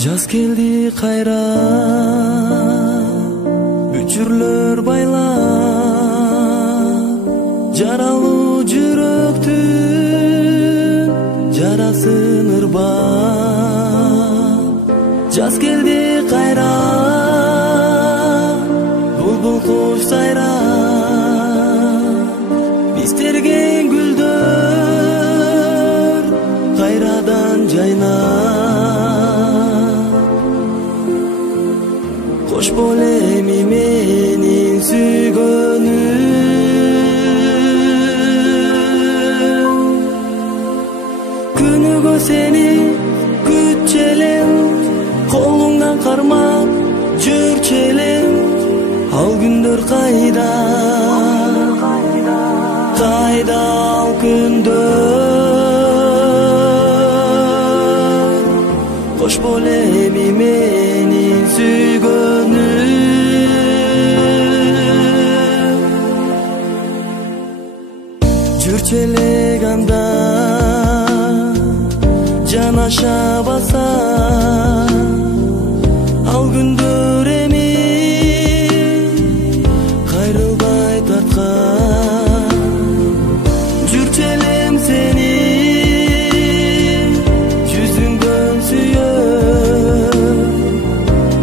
Жаз келди кайра, бүчүрлөр байлап, жаралуу жүрөктүн жарасын ырбап. Жаз келди кайра, булбул куш сайрап, биз терген гүлдөр кайрадан жайнап. Кош бол эми менин сүйгөнүм, күнүгө сени күтчү элем, колуңдан кармап жүрчү элем. Ал күндөр кайда, кайда ал күндөр? Кош бол эми менин сүйгөнүм. Жүрчү элек анда жанаша баса, ал күндөр эми кайрылбай тарткан. Жүрчү элем сени жүзүңдөн сүйөп,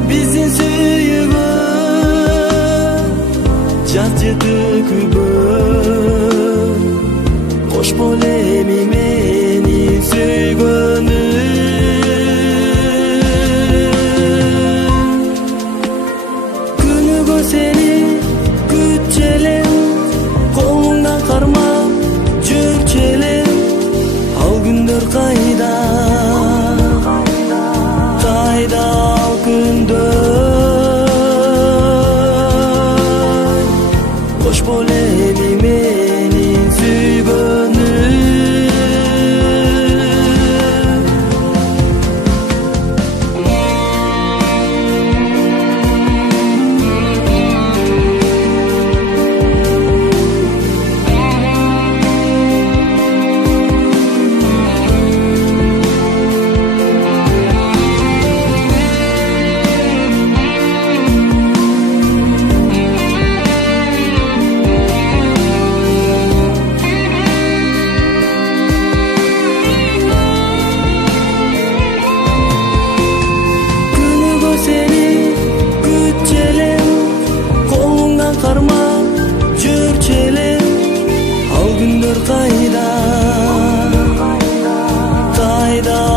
биздин сүйүүгө жаз жети күбө. Кош бол эми менин сүйгөнүм, күнүгө сени күтчү элем, колуңдан кармап жүрчү элем. Ал күндөр кайда, кайда ал күндөр? Кош бол эми менин сүйгөнүм. Кармап жүрчү элем, ал күндөр кайда, кайда?